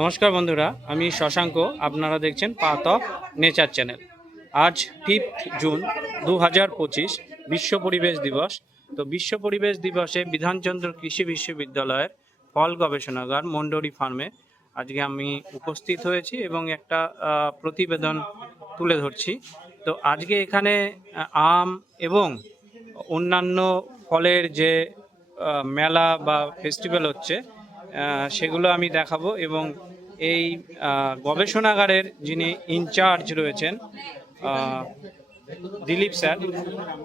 নমস্কার বন্ধুরা, আমি শশাঙ্ক, আপনারা দেখছেন পাথ অফ নেচার চ্যানেল আজ ফিফথ জুন দু বিশ্ব পরিবেশ দিবস। তো বিশ্ব পরিবেশ দিবসে বিধানচন্দ্র কৃষি বিশ্ববিদ্যালয়ের ফল গবেষণাগার মন্ডরি ফার্মে আজকে আমি উপস্থিত হয়েছি এবং একটা প্রতিবেদন তুলে ধরছি। তো আজকে এখানে আম এবং অন্যান্য ফলের যে মেলা বা ফেস্টিভ্যাল হচ্ছে সেগুলো আমি দেখাবো এবং এই গবেষণাগারের যিনি ইনচার্জ রয়েছেন দিলীপ স্যার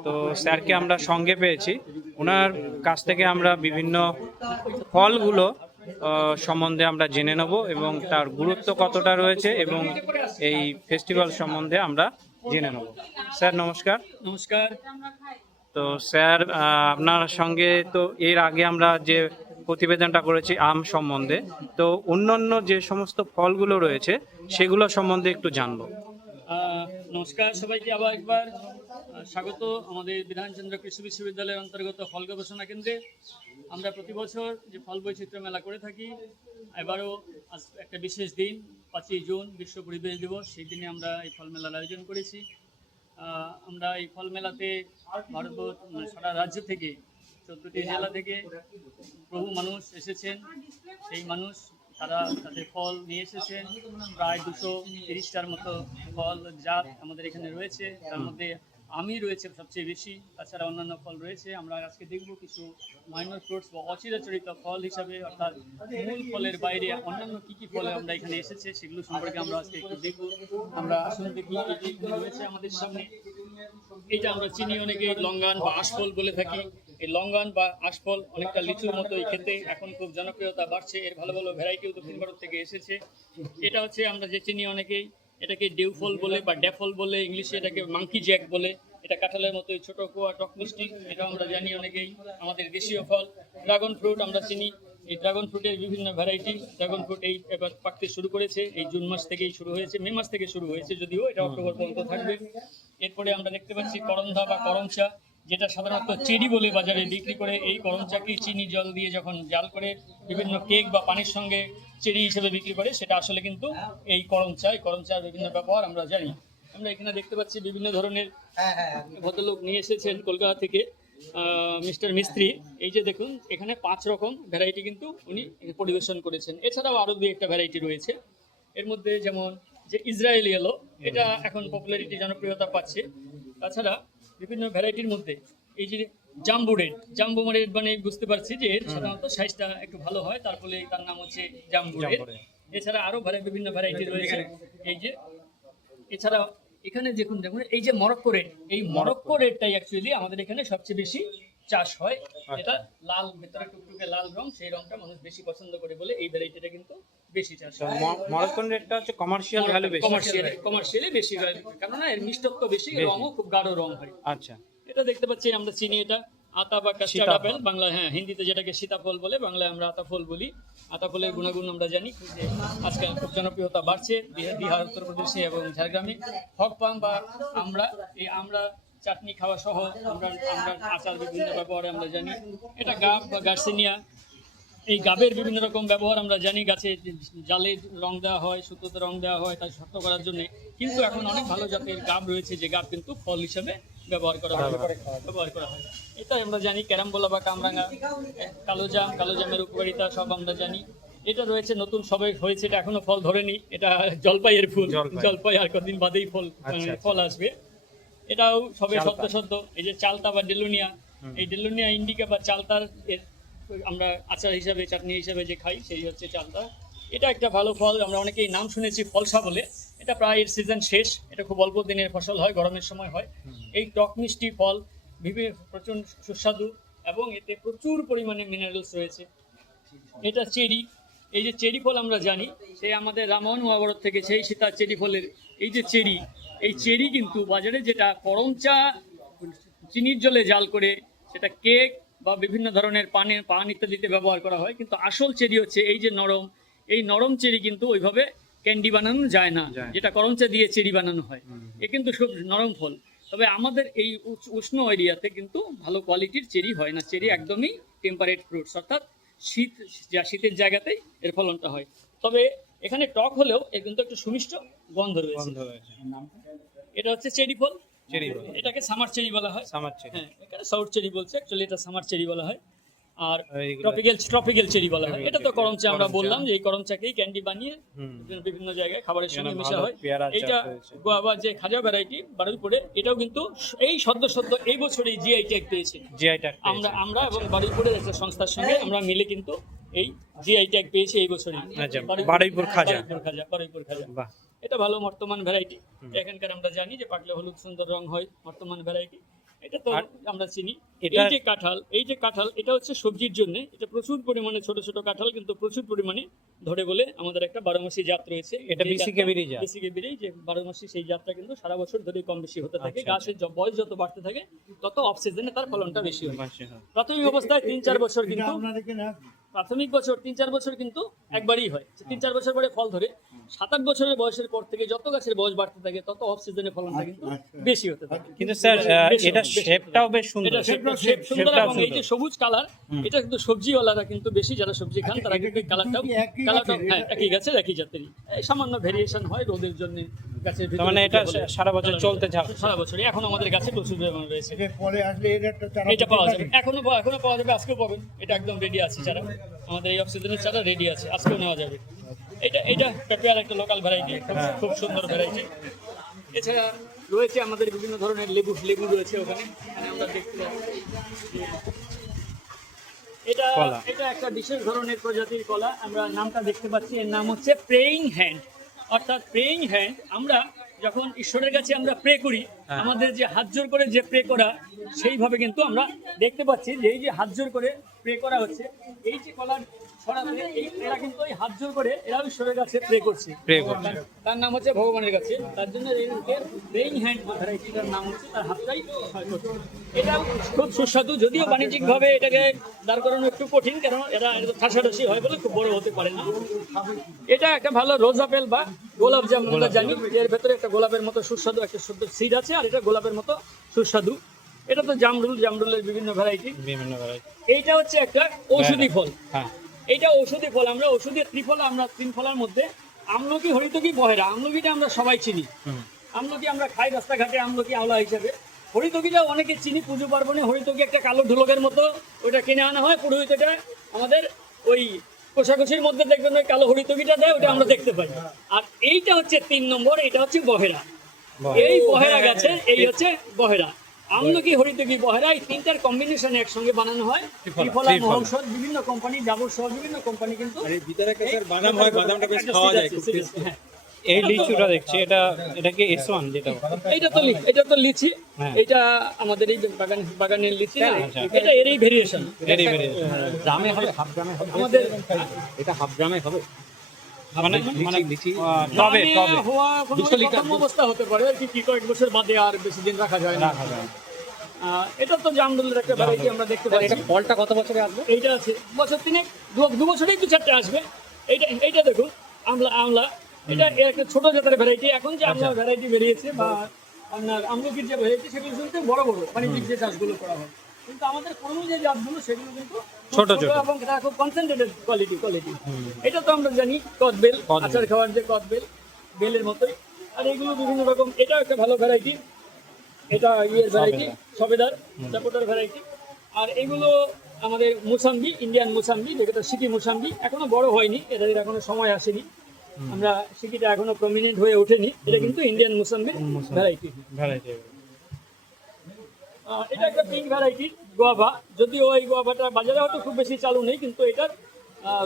তো স্যারকে আমরা সঙ্গে পেয়েছি। ওনার কাছ থেকে আমরা বিভিন্ন ফলগুলো সম্বন্ধে আমরা জেনে নেব এবং তার গুরুত্ব কতটা রয়েছে এবং এই ফেস্টিভ্যাল সম্বন্ধে আমরা জেনে নেব। স্যার নমস্কার। নমস্কার। তো স্যার আপনার সঙ্গে তো এর আগে আমরা যে প্রতিবেদনটা করেছি আম সম্বন্ধে। তো অন্যান্য যে সমস্ত ফলগুলো রয়েছে, সেগুলো সম্বন্ধে একটু জানব। নমস্কার সবাইকে। আবার একবার স্বাগত আমাদের বিধানচন্দ্র কৃষি বিশ্ববিদ্যালয়ের অন্তর্গত ফল গবেষণা কেন্দ্রে। আমরা প্রতি বছর যে ফল বৈচিত্র্য মেলা করে থাকি, এবারও আজ একটা বিশেষ দিন পাঁচই জুন, বিশ্ব পরিবেশ দিবস। সেই দিনে আমরা এই ফল মেলার আয়োজন করেছি। আমরা এই ফল মেলাতে ভারতবর্ষ মানে সারা রাজ্য থেকে চোদ্দটি জেলা থেকে বহু মানুষ এসেছেন। সেই মানুষ তারা তাদের ফল নিয়ে এসেছেন। প্রায় দুশো তিরিশটার মতো ফল জাত আমাদের এখানে রয়েছে। তার মধ্যে আমি রয়েছে সবচেয়ে বেশি। তাছাড়া অন্যান্য ফল রয়েছে। আমরা আজকে দেখব কিছু মাইনর ফ্রুটস বা অচিরাচরিত ফল হিসাবে। অর্থাৎ মূল ফলের বাইরে অন্যান্য কি কি ফলে আমরা এখানে এসেছে সেগুলো সম্পর্কে আমরা আজকে একটু দেখব। আমরা আসুন দেখি রয়েছে আমাদের সামনে। এটা আমরা চিনি অনেকে লঙ্গান বা আশফল বলে থাকি। এই লঙ্গান বা আশফল অনেকটা লিচুর মতোই খেতে এখন খুব জনপ্রিয়তা বাড়ছে। এর ভালো ভালো ভ্যারাইটিও দক্ষিণ ভারত থেকে এসেছে। এটা হচ্ছে আমরা যে চিনি অনেকেই, এটাকে ডেউ ফল বলে বা ড্যাফল বলে, ইংলিশে এটাকে মাঙ্কি জ্যাক বলে। এটা কাঁঠালের মতোই ছোট কুয়া, টক মিষ্টি এটা আমরা জানি অনেকেই। আমাদের দেশীয় ফল ড্রাগন ফ্রুট আমরা চিনি। এই ড্রাগন ফ্রুটের বিভিন্ন ভ্যারাইটি ড্রাগন ফ্রুট এই এবার পাকতে শুরু করেছে। এই জুন মাস থেকেই শুরু হয়েছে, মে মাস থেকে শুরু হয়েছে যদিও এটা অক্টোবর পর্যন্ত থাকবে। এরপরে আমরা দেখতে পাচ্ছি করন্ধা বা করমচা। যেটা সাধারণত চেরি বলে বাজারে বিক্রি করে এই করমচাকে চিনি জল দিয়ে যখন জাল করে বিভিন্ন কেক বা পানির সঙ্গে চেরি হিসেবে বিক্রি করে সেটা আসলে কিন্তু এই করমচা এই করমচার বিভিন্ন ব্যবহার আমরা জানি। আমরা এখানে দেখতে পাচ্ছি বিভিন্ন ধরনের ভদ্রলোক নিয়ে এসেছেন কলকাতা থেকে মিস্টার মিস্ত্রি। এই যে দেখুন এখানে পাঁচ রকম ভ্যারাইটি কিন্তু উনি পরিবেশন করেছেন। এছাড়াও আরও দুই একটা ভ্যারাইটি রয়েছে। এর মধ্যে যেমন যে ইসরায়েলি এলো এটা এখন পপুলারিটি জনপ্রিয়তা পাচ্ছে। তাছাড়া বিভিন্ন ভ্যারাইটির মধ্যে। এই যে জাম্বু রেড জাম্বু রেড মানে বুঝতে পারছি যে এর সাধারণত সাইজটা একটু ভালো হয় তার ফলে তার নাম হচ্ছে জাম্বু রেড। এছাড়া আরও ভ্যারাই- বিভিন্ন ভ্যারাইটি রয়েছে। এই যে এছাড়া এখানে দেখুন দেখুন এই যে মরক্কো রেড এই মরক্কো রেডটাই অ্যাকচুয়ালি আমাদের এখানে সবচেয়ে বেশি চাষ হয় এটা লাল ভেতরে টুকটুকে লাল রং সেই রংটা মানুষ বেশি পছন্দ করে বলে এই ভ্যারাইটিটা কিন্তু বেশি চাষ হয়। মরক্কন রেটটা হচ্ছে কমার্শিয়াল ভ্যালু বেশি। কমার্শিয়ালি কমার্শিয়ালি বেশি কেননা এর মিষ্টত্ব বেশি। রঙও খুব গাঢ় রং হয়। আচ্ছা। এটা দেখতে পাচ্ছি আমরা চিনি এটা আতা বা কাস্টার্ড আপেল বাংলা হ্যাঁ হিন্দিতে যেটাকে সীতাফল বলে বাংলায় আমরা আতাফল বলি। আতা আতাফলের গুণাগুণ আমরা জানি যে আজকাল খুব জনপ্রিয়তা বাড়ছে বিহার বিহার উত্তরপ্রদেশে এবং ঝাড়গ্রামে। হক পাম বা আমরা এই আমরা চাটনি খাওয়া সহ আমরা আমরা আচার বিভিন্ন ব্যবহারে আমরা জানি। এটা গাব বা গার্সিনিয়া। এই গাবের বিভিন্ন রকম ব্যবহার আমরা জানি। গাছে জালে রং দেওয়া হয় সুতোতে রং দেওয়া হয় তাই শক্ত করার জন্য। কিন্তু এখন অনেক ভালো জাতের গাব রয়েছে যে গাব কিন্তু ফল হিসেবে ব্যবহার করা হয়। ব্যবহার করা হয়। এটা আমরা জানি। ক্যারামবোলা বা কামরাঙা কালো জাম কালো জামের উপকারিতা সব আমরা জানি। এটা রয়েছে নতুন সবে হয়েছে এটা এখনও ফল ধরেনি। এটা জলপাইয়ের ফুল। জলপাই। আর কদিন বাদেই ফল আচ্ছা, আচ্ছা। ফল আসবে। এটাও সবে। সদ্য সদ্য এই যে চালতা বা ডেলুনিয়া এই ডেলুনিয়া ইন্ডিকা বা চালতার এর আমরা আচার হিসাবে চাটনি হিসাবে যে খাই সেই হচ্ছে চালতা। এটা একটা ভালো ফল আমরা অনেকেই নাম শুনেছি ফলসা বলে। এটা প্রায় এর সিজন শেষ এটা খুব অল্প দিনের ফসল হয় গরমের সময় হয়। এই টক মিষ্টি ফল বিভিন্ন প্রচুর সুস্বাদু এবং এতে প্রচুর পরিমাণে মিনারেলস রয়েছে। এটা চেরি এই যে চেরি ফল আমরা জানি সেই আমাদের রামায়ণ মহাভারত থেকে সেই সীতার চেরি ফলের এই যে চেরি এই চেরি কিন্তু বাজারে যেটা করমচা চিনির জলে জাল করে সেটা কেক বা বিভিন্ন ধরনের পানে পান ইত্যাদিতে ব্যবহার করা হয়। কিন্তু আসল চেরি হচ্ছে এই যে নরম। এই নরম চেরি কিন্তু ওইভাবে ক্যান্ডি বানানো যায় না। যেটা করমচা দিয়ে চেরি বানানো হয়। এ কিন্তু সব নরম ফল। তবে আমাদের এই উষ্ণ এরিয়াতে কিন্তু ভালো কোয়ালিটির চেরি হয় না। চেরি একদমই টেম্পারেট ফ্রুটস অর্থাৎ শীত যা শীতের জায়গাতেই এর ফলনটা হয়। তবে এখানে টক হলেও এর কিন্তু একটু সুমিষ্ট গন্ধ রয়েছে। এটা হচ্ছে চেরি ফল। চেরি এটাকে সামার চেরি বলা হয়। Summer cherry. হ্যাঁ এখানে সাউথ চেরি বলছে। অ্যাকচুয়ালি এটা সামার চেরি বলা হয়। আর ট্রপিক্যাল ট্রপিক্যাল চেরি বলা হয়। এটা তো করম চা আমরা বললাম যে এই করম চাকেই ক্যান্ডি বানিয়ে বিভিন্ন জায়গায় খাবারের সঙ্গে মেশা হয়। এটা। গোয়াবার যে খাজা ভ্যারাইটি বারুইপুরে এটাও কিন্তু এই সদ্য সদ্য এই বছরই জিআই ট্যাগ পেয়েছে। জিআই ট্যাগ আমরা আমরা এবং বারুইপুরের একটা সংস্থার সঙ্গে আমরা মিলে কিন্তু এই জিআই ট্যাগ পেয়েছি এই বছরই। আচ্ছা, বারুইপুর খাজা। বারুইপুর খাজা বারুইপুর খাজা। এটা ভালো বর্তমান ভ্যারাইটি এখানকার আমরা জানি যে পাকলে হলুদ সুন্দর রং হয় বর্তমান ভ্যারাইটি এটা তো আমরা চিনি। এই যে কাঁঠাল এই যে কাঁঠাল এটা হচ্ছে সবজির জন্য। এটা প্রচুর পরিমাণে ছোট ছোট কাঁঠাল কিন্তু প্রচুর পরিমাণে ধরে বলে আমাদের একটা বারো মাসি জাত রয়েছে। এটা বিসিকে বেরি জাত। বিসিকে বেরি যে বারো মাসি সেই জাতটা কিন্তু সারা বছর ধরে কম বেশি হতে থাকে। আচ্ছা, গাছের বয়স যত বাড়তে থাকে তত অফ সিজনে তার ফলনটা বেশি হয়। হয়। প্রাথমিক অবস্থায় তিন চার বছর কিন্তু প্রাথমিক বছর তিন চার বছর কিন্তু একবারই হয়। তিন চার বছর পরে ফল ধরে। সাত আট বছরের বয়সের পর থেকে যত গাছের বয়স বাড়তে থাকে তত অফ সিজনে ফলনটা কিন্তু বেশি হতে থাকে। কিন্তু স্যার এটা শেপটাও বেশ সুন্দর। এটা shape সুন্দর এবং এই যে সবুজ কালার এটা কিন্তু সবজিওয়ালারা কিন্তু বেশি যারা সবজি খান তারা কিন্তু কালারটাও কালারটা হ্যাঁ একই গাছের একই জাতেরই। এই সামান্য ভেরিয়েশন হয় রোদের জন্য গাছের মানে এটা সারা বছর চলতে থাকবে। সারা বছরই। এখন আমাদের কাছে প্রচুর পরিমাণ রয়েছে। পরে আসলে এর একটা চারা এটা পাওয়া যাবে। এখনও পাওয়া- এখনও পাওয়া যাবে আজকেও পাবেন। এটা একদম রেডি আছে চারা আমাদের এই অক্সিজেনের চারা রেডি আছে আজকেও নেওয়া যাবে। এটা এটা পেঁপেয়ার একটা লোকাল ভ্যারাইটি খুব সুন্দর ভ্যারাইটি এছাড়া রয়েছে আমাদের বিভিন্ন ধরনের লেবু লেবু রয়েছে ওখানে আমরা দেখতে এটা এটা একটা বিশেষ ধরনের প্রজাতির কলা আমরা নামটা দেখতে পাচ্ছি এর নাম হচ্ছে প্রেইং হ্যান্ড অর্থাৎ প্রেইং হ্যান্ড আমরা যখন ঈশ্বরের কাছে আমরা প্রে করি হ্যাঁ। আমাদের যে হাত জোর করে যে প্রে করা সেইভাবে কিন্তু আমরা দেখতে পাচ্ছি যে এই যে হাত জোর করে প্রে করা হচ্ছে এই যে কলার এরা কিন্তু হাত জোর করে এরাও ঈশ্বরের কাছে প্রে করছে। তার নাম হচ্ছে ভগবানের কাছে। তার জন্য এদেরকে প্রেইং হ্যান্ড ভ্যারাইটিটার নাম হচ্ছে তার হাতটাই এটা খুব সুস্বাদু যদিও বাণিজ্যিকভাবে এটাকে দাঁড় করানো একটু কঠিন কারণ এরা ঠাসাঠাসি হয় বলে খুব বড় হতে পারে না। এটা একটা ভালো রোজ আপেল বা গোলাপ জাম আমরা জানি। এর ভেতরে একটা গোলাপের মতো সুস্বাদু একটা সিড আছে আর এটা গোলাপের মতো সুস্বাদু। এটা তো জামরুল জামরুলের বিভিন্ন ভ্যারাইটি বিভিন্ন variety। এইটা হচ্ছে একটা ঔষধি ফল। হ্যাঁ। এইটা ঔষধি ফল আমরা ওষুধের ত্রিফল আমরা তিন ফলার মধ্যে। আমলকি হরিতকি বহেরা আমলকিটা আমরা সবাই চিনি। আমলকি আমরা খাই রাস্তাঘাটে আমলকি আওলা হিসাবে। হরিতকিটা অনেকে চিনি পুজো পার্বণে হরিতকি একটা কালো ঢোলকের মতো ওটা কিনে আনা হয় পুরোহিতটা আমাদের ওই কোষাকুষির মধ্যে দেখবেন ওই কালো হরিতকিটা দেয় ওটা আমরা দেখতে পাই। আর এইটা হচ্ছে তিন নম্বর এটা হচ্ছে বহেরা। এই বহেরা গাছে এই হচ্ছে বহেরা। আমলকি হরিতকি বহেরা এই তিনটার কম্বিনেশন একসঙ্গে বানানো হয় ত্রিফলা। মহৌষধ বিভিন্ন কোম্পানি জাবর সহ বিভিন্ন কোম্পানি কিন্তু ভিতরে একটা স্যার বাদাম হয় বাদামটা বেশ খাওয়া যায়। হ্যাঁ। এই লিচুটা দেখছি এটা এটা কি এস ওয়ান যেটা এইটা তো লি- এটা তো লিচি হ্যাঁ। এটা আমাদের এই বাগান বাগানের লিচি না আচ্ছা। এটা এরই ভেরিয়েশন ভেরি ভেরি গ্রামে হবে হাফ গ্রামে হবে আমাদের এটা হাফ গ্রামে হবে মানে মানে টবে টবে হওয়া কোনো অবস্থা হতে পারে কি কি কয়েক বছর বাদে আর বেশি দিন রাখা যায় না। এটা তো জামরুলের একটা ভ্যারাইটি আমরা দেখতে পাচ্ছি। এটা ফলটা কত বছরে আসবে? এইটা আছে। বছর তিনে দু- বছরেই দু চারটে আসবে। এইটা এইটা দেখুন আমলা আমলা। এটা একটা ছোট জাতের ভ্যারাইটি এখন যে আমলা ভ্যারাইটি বেরিয়েছে বা আপনার আমলকির যে ভ্যারাইটি সেগুলো বড় বড় বাণিজ্যিক যে চাষগুলো করা হয়। কিন্তু আমাদের পুরনো যে জাতগুলো সেগুলো কিন্তু ছোট ছোট। এবং এটা খুব কনসেন্ট্রেটেড কোয়ালিটি কোয়ালিটি এটা তো আমরা জানি কদবেল। আচার খাওয়ার যে কদবেল বেলের মতোই। আর এগুলো বিভিন্ন রকম এটাও একটা ভালো ভ্যারাইটি এটা ইয়ের ভ্যারাইটি সবেদার। চাপোটার ভ্যারাইটি আর এগুলো আমাদের মুসাম্বি ইন্ডিয়ান মুসাম্বি যেটা সিটি মুসাম্বি এখনও বড় হয়নি এদের এখনও সময় আসেনি। আমরা সিটিটা এখনও প্রমিনেন্ট হয়ে ওঠেনি এটা কিন্তু ইন্ডিয়ান মুসাম্বির ভ্যারাইটি ভ্যারাইটি এটা একটা পিঙ্ক ভ্যারাইটির গোয়াভা যদিও এই গোয়াভাটা বাজারে হয়তো খুব বেশি চালু নেই কিন্তু এটার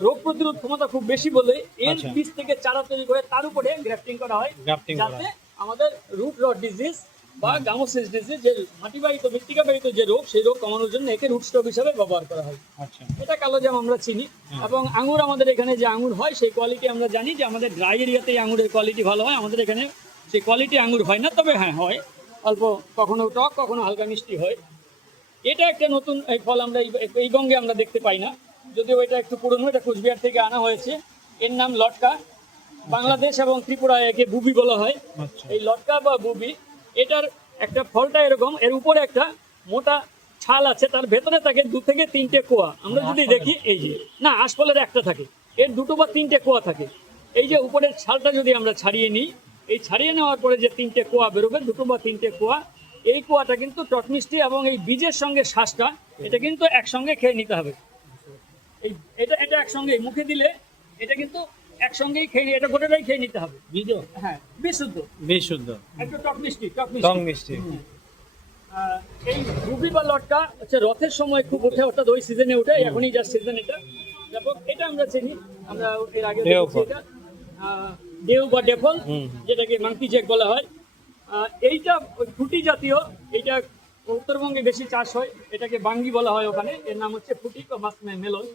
রোগ প্রতিরোধ ক্ষমতা খুব বেশি বলে এর আচ্ছা। বীজ থেকে চারা তৈরি করে তার উপরে গ্রাফটিং করা হয়। যাতে আমাদের রুট রড ডিজিজ বা গামোসিস ডিজিজ যে মাটিবাহিত মৃত্তিকাবাহিত যে রোগ সেই রোগ কমানোর জন্য একে রুট স্টক হিসাবে ব্যবহার করা হয়। আচ্ছা। এটা কালো জাম আমরা চিনি। এবং আঙুর আমাদের এখানে যে আঙুর হয় সেই কোয়ালিটি আমরা জানি যে আমাদের ড্রাই এরিয়াতে আঙুরের কোয়ালিটি ভালো হয়। আমাদের এখানে সেই কোয়ালিটি আঙুর হয় না তবে হ্যাঁ হয়। অল্প কখনো টক কখনো হালকা মিষ্টি হয়। এটা একটা নতুন এই ফল আমরা এই- গঙ্গে আমরা দেখতে পাই না। যদিও এটা একটু পুরনো এটা কুচবিহার থেকে আনা হয়েছে। এর নাম লটকা। বাংলাদেশ এবং ত্রিপুরায় একে বুবি বলা হয়। আচ্ছা। এই লটকা বা বুবি এটার একটা ফলটা এরকম এর উপরে একটা মোটা ছাল আছে তার ভেতরে থাকে দু থেকে তিনটে কোয়া। আমরা যদি দেখি এই যে না আশফলের একটা থাকে। এর দুটো বা তিনটে কোয়া থাকে। এই যে উপরের ছালটা যদি আমরা ছাড়িয়ে নিই এই ছাড়িয়ে নেওয়ার পরে যে তিনটে কোয়া বেরোবে দুটো বা তিনটে কোয়া এই কোয়াটা কিন্তু টটমিষ্টি এবং এই বীজের সঙ্গে শ্বাসটা এটা কিন্তু একসঙ্গে খেয়ে নিতে হবে। এই এটা এটা একসঙ্গে মুখে দিলে এটা কিন্তু একসঙ্গেই খেয়ে এটা গোটাটাই খেয়ে নিতে হবে। বীজও? হ্যাঁ বিশুদ্ধ। বিশুদ্ধ। একটু টক মিষ্টি টক মিষ্টি। মিষ্টি। এই রুবি বা লটকা হচ্ছে রথের সময় খুব ওঠে অর্থাৎ ওই সিজনে ওঠে এখনই যা সিজন এটা। এটা আমরা চিনি আমরা এর আগে। এটা। ডেউ বা ডেফল যেটাকে মাংকি চেক বলা হয়। আহ, এইটা ফুটি জাতীয় এইটা উত্তরবঙ্গে বেশি চাষ হয় এটাকে বাঙ্গি বলা হয় ওখানে এর নাম হচ্ছে ফুটি বা মাস মেলন।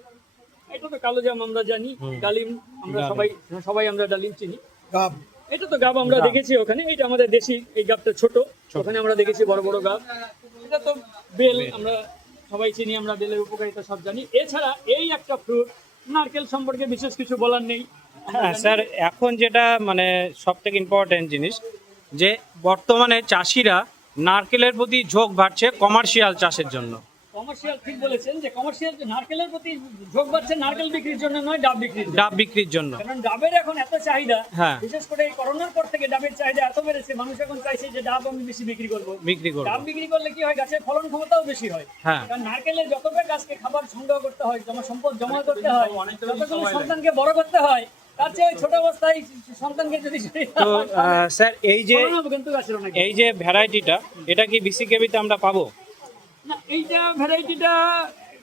এটা তো কালো জাম আমরা জানি ডালিম আমরা সবাই সবাই আমরা ডালিম চিনি। গাব। এটা তো গাব আমরা দেখেছি ওখানে এটা আমাদের দেশি এই গাবটা ছোট। ওখানে আমরা দেখেছি বড় বড় গাব। এটা তো বেল আমরা সবাই চিনি আমরা বেলের উপকারিতা সব জানি। এছাড়া এই একটা ফ্রুট নারকেল সম্পর্কে বিশেষ কিছু বলার নেই। হ্যাঁ স্যার এখন যেটা মানে সব থেকে ইম্পর্টেন্ট জিনিস যে বর্তমানে চাষিরা নারকেলের প্রতি ঝোঁক বাড়ছে কমার্শিয়াল চাষের জন্য। কমার্শিয়াল ঠিক বলেছেন যে কমার্শিয়াল নারকেলের প্রতি ঝোঁক বাড়ছে নারকেল বিক্রির জন্য নয় ডাব বিক্রির ডাব বিক্রির জন্য। কারণ ডাবের এখন এত চাহিদা হ্যাঁ। বিশেষ করে এই করোনার পর থেকে ডাবের চাহিদা এত বেড়েছে মানুষ এখন চাইছে যে ডাব আমি বেশি বিক্রি করব। বিক্রি করব। ডাব বিক্রি করলে কি হয় গাছের ফলন ক্ষমতাও বেশি হয়। হ্যাঁ। কারণ নারকেলের যতটা গাছকে খাবার সংগ্রহ করতে হয় জমা সম্পদ জমা করতে হয় যতগুলো সন্তানকে বড় করতে হয় তো স্যার এই যে এই যে ভ্যারাইটিটা এটা কি বিসি কেবিতে আমরা পাবো? না এইটা ভ্যারাইটিটা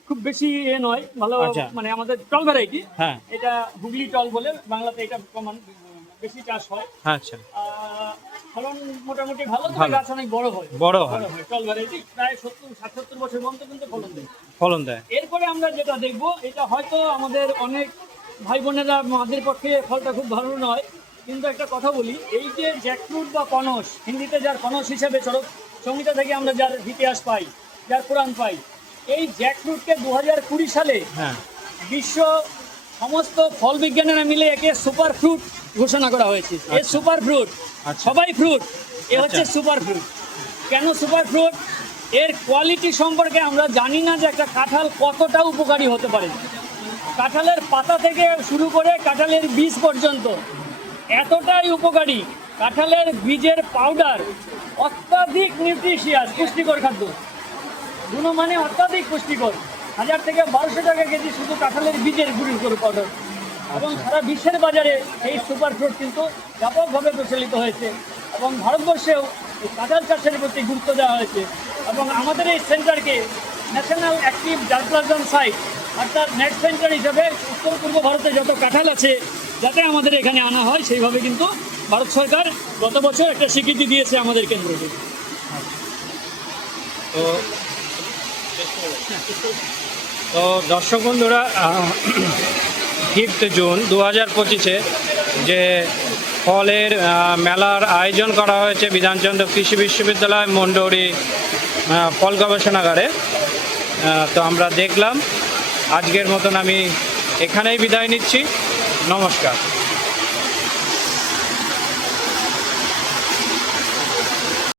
খুব বেশি এ নয় ভালো আচ্ছা। মানে আমাদের টল ভ্যারাইটি। হ্যাঁ। এটা হুগলি টল বলে বাংলাতে এটা কমন বেশি চাষ হয়। আচ্ছা। ফলন মোটামুটি ভালো তবে গাছ অনেক বড় হয়। বড় হয়। টল ভ্যারাইটি প্রায় সত্তর ষাট বছর পর্যন্ত কিন্তু ফলন দেয়। ফলন দেয়। এরপরে আমরা যেটা দেখব এটা হয়তো আমাদের অনেক ভাই বোনেরা মাদের পক্ষে ফলটা খুব ভালো নয়। কিন্তু একটা কথা বলি এই যে জ্যাকফ্রুট বা পনস হিন্দিতে যার পনস হিসেবে চড়ক সংহিতা থেকে আমরা যার ইতিহাস পাই যার পুরাণ পাই এই জ্যাকফ্রুটকে দু হাজার কুড়ি সালে হ্যাঁ। বিশ্ব সমস্ত ফল বিজ্ঞানীরা মিলে একে সুপার ফ্রুট ঘোষণা করা হয়েছে। এ সুপার ফ্রুট আচ্ছা। সবাই ফ্রুট এ হচ্ছে সুপার ফ্রুট কেন সুপার ফ্রুট এর কোয়ালিটি সম্পর্কে আমরা জানি না যে একটা কাঁঠাল কতটা উপকারী হতে পারে। কাঁঠালের পাতা থেকে শুরু করে কাঁঠালের বীজ পর্যন্ত। এতটাই উপকারী। কাঁঠালের বীজের পাউডার অত্যাধিক নিউট্রিশিয়াস পুষ্টিকর খাদ্য। গুণমানে অত্যাধিক পুষ্টিকর। হাজার থেকে বারোশো টাকা কেজি শুধু কাঁঠালের বীজের গুঁড়ি করে পাউডার এবং সারা বিশ্বের বাজারে এই সুপার ফ্রুট কিন্তু ব্যাপকভাবে প্রচলিত হয়েছে। এবং ভারতবর্ষেও এই কাঁঠাল চাষের প্রতি গুরুত্ব দেওয়া হয়েছে। এবং আমাদের এই সেন্টারকে ন্যাশনাল অ্যাক্টিভ ডার্প্লাজন সাইট অর্থাৎ নেক্সট সেন্টার হিসাবে উত্তর পূর্ব ভারতে যত কাঁঠাল আছে, যাতে আমাদের এখানে আনা হয়, সেইভাবে কিন্তু ভারত সরকার গত বছর একটা স্বীকৃতি দিয়েছে আমাদের কেন্দ্রকে তো তো দর্শক বন্ধুরা ফিফথ জুন দু হাজার পঁচিশে যে ফলের মেলার আয়োজন করা হয়েছে বিধানচন্দ্র কৃষি বিশ্ববিদ্যালয় মন্ডৌরি ফল গবেষণাগারে। তো আমরা দেখলাম আজকের মতন আমি এখানেই বিদায় নিচ্ছি। নমস্কার।